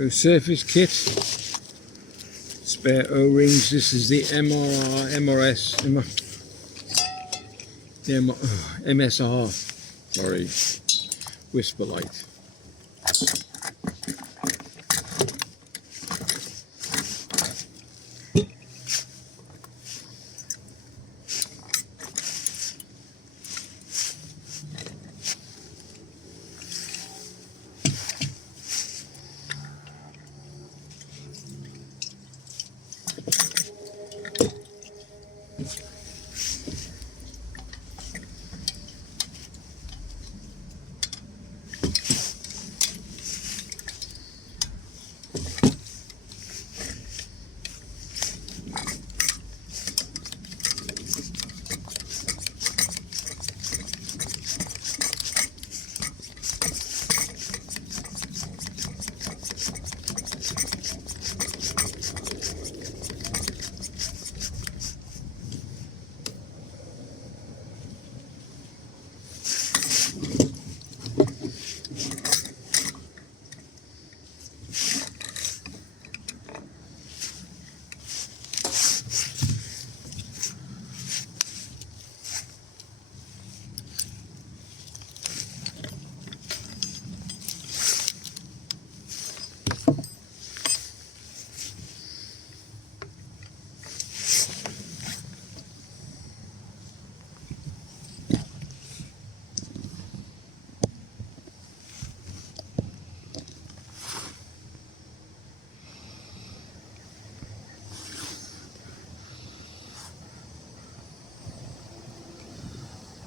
So surface kit, spare O-rings. This is the MSR, sorry, whisperlite.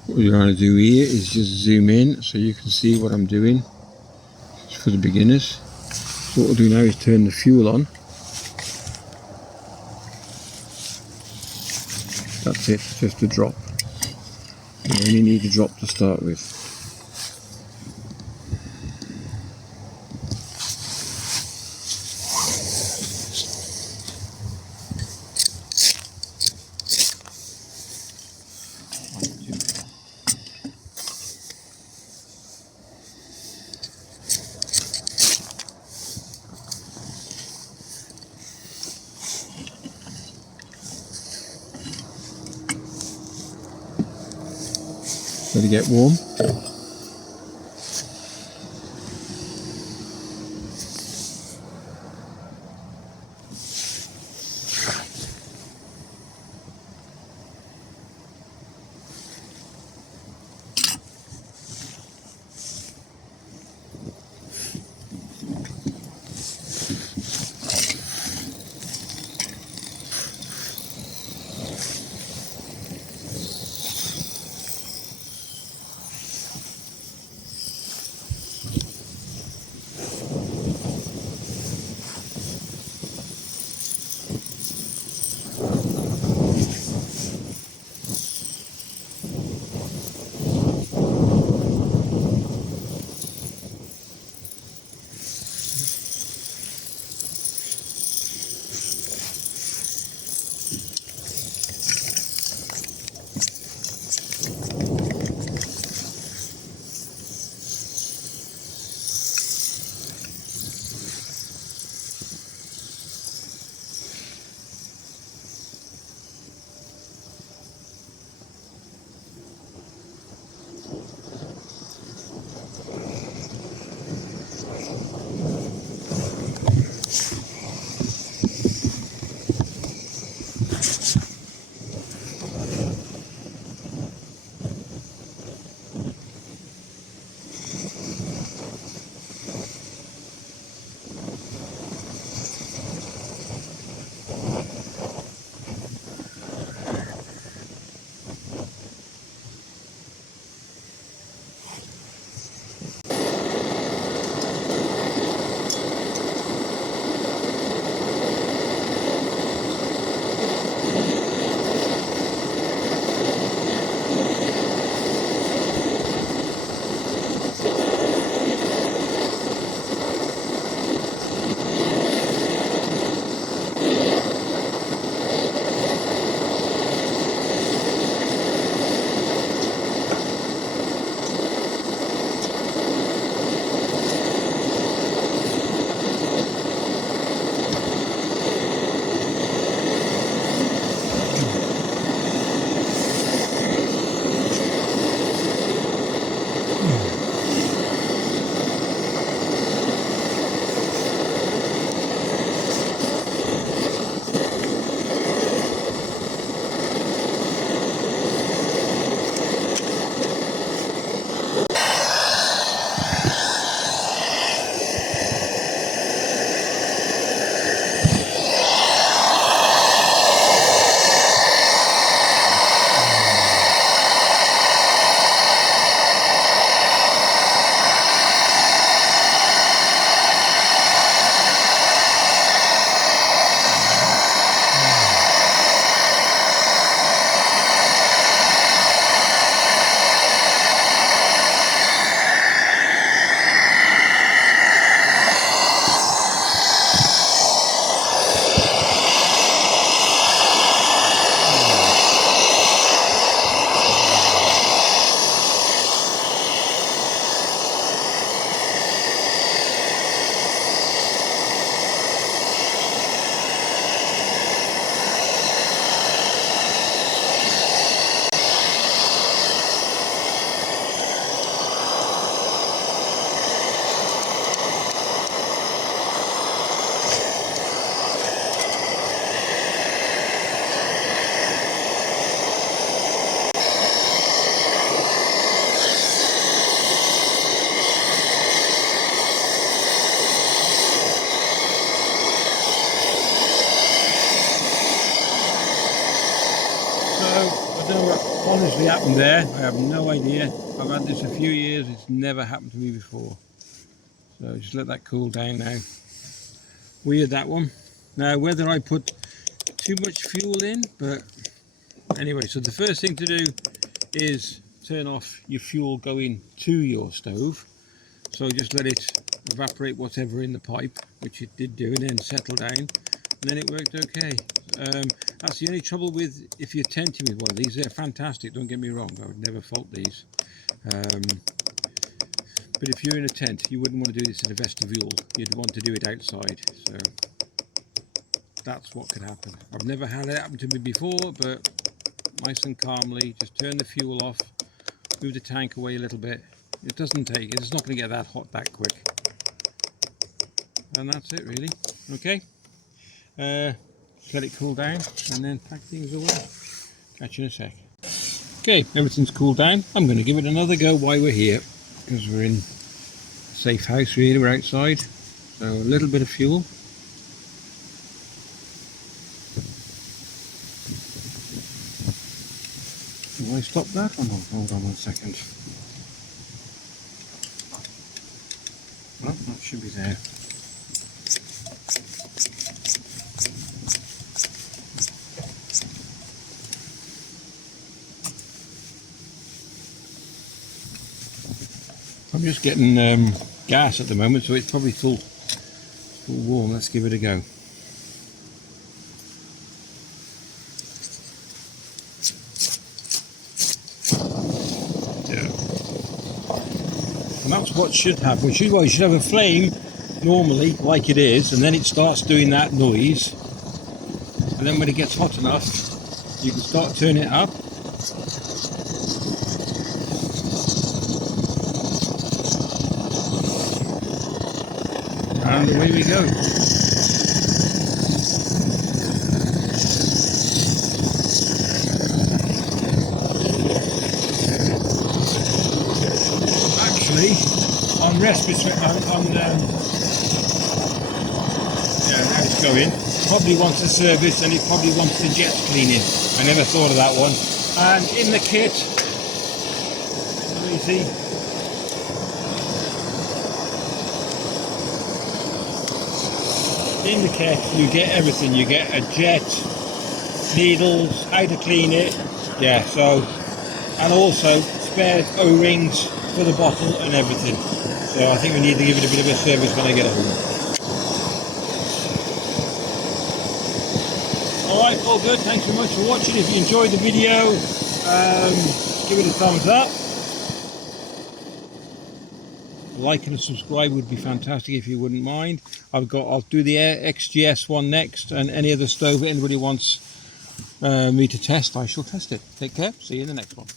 What you're going to do here is just zoom in so you can see what I'm doing. It's for the beginners. So what we'll do now is turn the fuel on. That's it, just a drop. You only need a drop to start with. Let it get warm. I don't know what honestly happened there. I have no idea. I've had this a few years. It's never happened to me before. So just let that cool down now. Weird, that one. Now whether I put too much fuel in, but anyway, so the first thing to do is turn off your fuel going to your stove. So just let it evaporate whatever in the pipe, which it did do, and then settle down, and then it worked okay. That's the only trouble with if you're tenting with one of these. They're fantastic, don't get me wrong, I would never fault these. But if you're in a tent, you wouldn't want to do this in a vestibule. You'd want to do it outside. So that's what could happen. I've never had it happen to me before, but nice and calmly, just turn the fuel off, move the tank away a little bit. It doesn't take, it's not going to get that hot that quick. And that's it really. Okay. Let it cool down and then pack things away. Catch you in a sec. Okay, everything's cooled down. I'm going to give it another go while we're here, because we're in a safe house really, we're outside. So a little bit of fuel. Will I stop that or not? Hold on 1 second. Well, that should be there. I'm just getting gas at the moment, so it's probably still warm. Let's give it a go. Yeah. And that's what should happen. You should have a flame normally, like it is, and then it starts doing that noise. And then when it gets hot enough, you can start turning it up. And away we go. Actually, on respiratory, yeah, now it's going. Probably wants a service, and it probably wants the jet cleaning. I never thought of that one. And in the kit, let me see. In the kit you get everything. You get a jet, needles, how to clean it, yeah, so, and also spare O-rings for the bottle and everything. So I think we need to give it a bit of a service when I get home. Alright, all good, thanks very much for watching. If you enjoyed the video, give it a thumbs up. Like and subscribe would be fantastic if you wouldn't mind. I'll do the XGS one next, and any other stove that anybody wants me to test, I shall test it. Take care, see you in the next one.